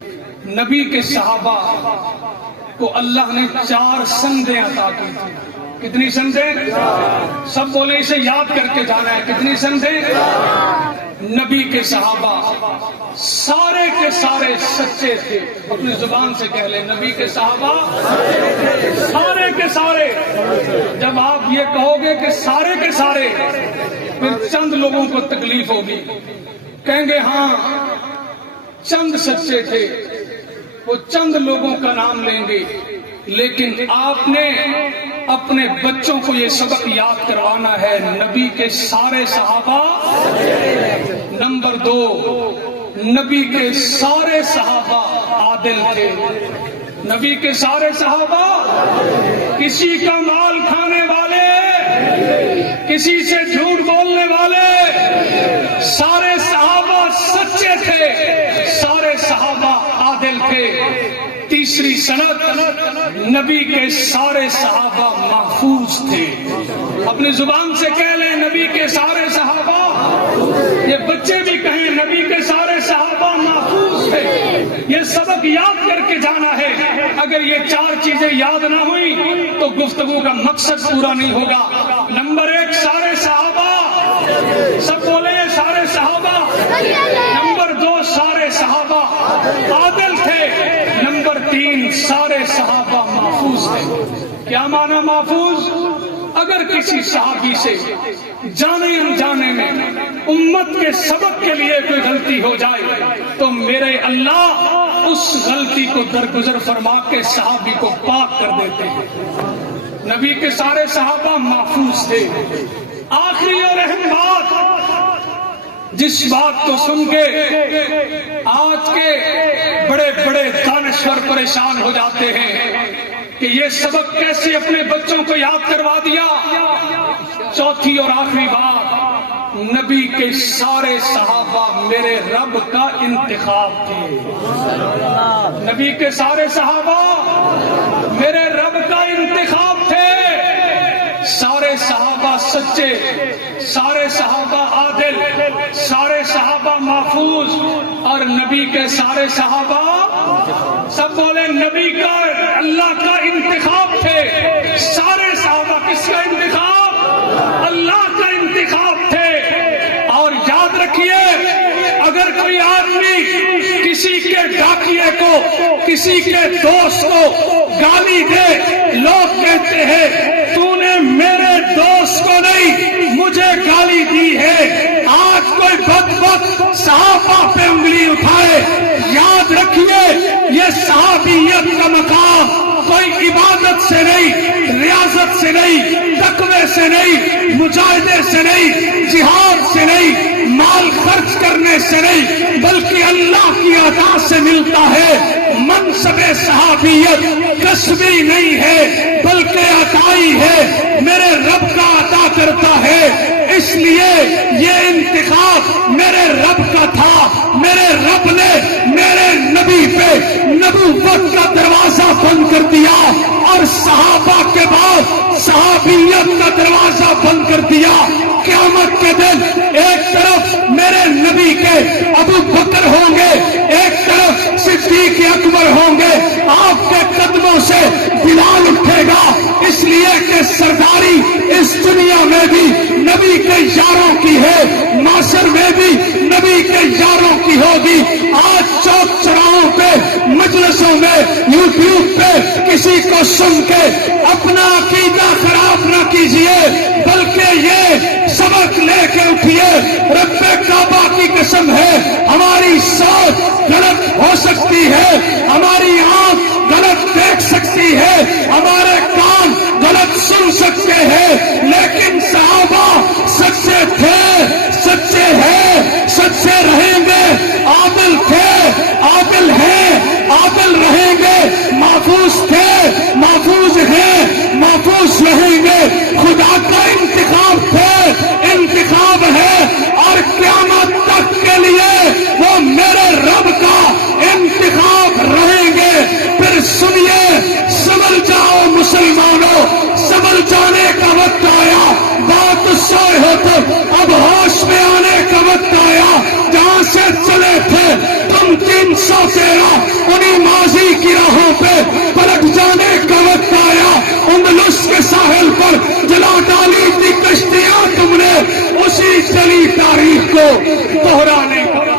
نبی کے صحابہ کو اللہ نے 4 سندیں عطا کی تھی. کتنی سندیں؟ سب بولے اسے یاد کر کے جانا ہے. کتنی سندیں؟ نبی کے صحابہ سارے کے سارے سچے تھے. اپنی زبان سے کہہ لیں نبی کے صحابہ سارے کے سارے. جب آپ یہ کہو گے کہ سارے کے سارے، پھر چند لوگوں کو تکلیف ہوگی. کہیں گے ہاں چند سچے تھے، وہ چند لوگوں کا نام لیں گے، لیکن آپ نے اپنے بچوں کو یہ سبق یاد کروانا ہے نبی کے سارے صحابہ. نمبر 2، نبی کے سارے صحابہ عادل تھے. نبی کے سارے صحابہ کسی کا مال کھانے والے، کسی سے جھوٹ بولنے والے، سارے صحابہ سچے تھے، سارے صحابہ عادل تھے. تیسری سند، نبی کے سارے صحابہ محفوظ تھے. اپنی زبان سے کہہ لیں نبی کے سارے صحابہ. یہ بچے بھی کہیں نبی کے سارے صحابہ محفوظ تھے. یہ سبق یاد کر کے جانا ہے. اگر یہ 4 چیزیں یاد نہ ہوئی تو گفتگو کا مقصد پورا نہیں ہوگا. نمبر 1 سارے صحابہ، سب بولے سارے صحابہ. نمبر 2 سارے صحابہ عادل تھے. نمبر 3 سارے صحابہ محفوظ تھے. کیا معنی محفوظ؟ اگر کسی صحابی سے جانے انجانے میں امت کے سبق کے لیے کوئی غلطی ہو جائے تو میرے اللہ اس غلطی کو درگزر فرما کے صحابی کو پاک کر دیتے ہیں. نبی کے سارے صحابہ محفوظ تھے. آخری اور اہم بات، جس بات کو سن کے آج کے بڑے بڑے دانشور پریشان ہو جاتے ہیں کہ یہ سبق کیسے اپنے بچوں کو یاد کروا دیا. چوتھی اور آخری بات، نبی کے سارے صحابہ میرے رب کا انتخاب تھے. نبی کے سارے صحابہ میرے رب کا انتخاب تھے. سارے صحابہ سچے، سارے صحابہ عادل، سارے صحابہ محفوظ، اور نبی کے سارے صحابہ سب بولے نبی کا اللہ کا انتخاب تھے. سارے صحابہ کس کا انتخاب؟ اللہ کا انتخاب تھے. اور یاد رکھیے، اگر کوئی آدمی کسی کے ڈاکیے کو، کسی کے دوست کو گالی دے، لوگ کہتے ہیں تو نے میرے دوست کو نہیں مجھے گالی دی ہے. آج کوئی بدبخت صحابہ پہ انگلی اٹھائے، یاد رکھیے یہ صحابیت کا مقام کوئی عبادت سے نہیں، ریاضت سے نہیں، تقوی سے نہیں، مجاہدے سے نہیں، جہاد سے نہیں، مال خرچ کرنے سے نہیں، بلکہ اللہ کی عطا سے ملتا ہے. منصب صحابیت کسبی نہیں ہے بلکہ عطائی ہے، میرے رب کا عطا کرتا ہے. اس لیے یہ انتخاب میرے رب کا تھا. میرے رب نے میرے نبی پہ نبوت کا دروازہ بند کر دیا اور صحابہ کے بعد صحابیت کا دروازہ بند کر دیا. قیامت کے دن ایک طرف میرے نبی کے ابو بکر ہوں گے، ایک طرف صدیق اکبر ہوں گے. آپ کے قدموں سے بلال اٹھے گا، اس لیے کہ سرداری اس دنیا میں بھی نبی کے یاروں کی ہے، معاشر میں بھی نبی کے یاروں کی ہوگی. آج چوک چوراہوں پہ، مجلسوں میں، یوٹیوب پہ کسی کو سن کے اپنا عقیدہ خراب نہ کیجیے، بلکہ یہ سبق لے کے اٹھیے. رب کعبہ کی قسم ہے ہماری سوچ غلط ہو سکتی ہے، ہماری آنکھ غلط دیکھ سکتی ہے، ہمارے کان غلط سن سکتے ہیں، لیکن صحابہ سچے تھے، سچے ہیں، سچے رہیں گے. عادل تھے، عادل ہیں، عادل رہیں گے. محفوظ تھے، محفوظ ہیں، محفوظ رہیں گے. خدا کا انتخاب تھے، انتخاب ہے، اور قیامت تک کے لیے وہ میرے رب کا انتخاب تاریخ کو دوہرانے کا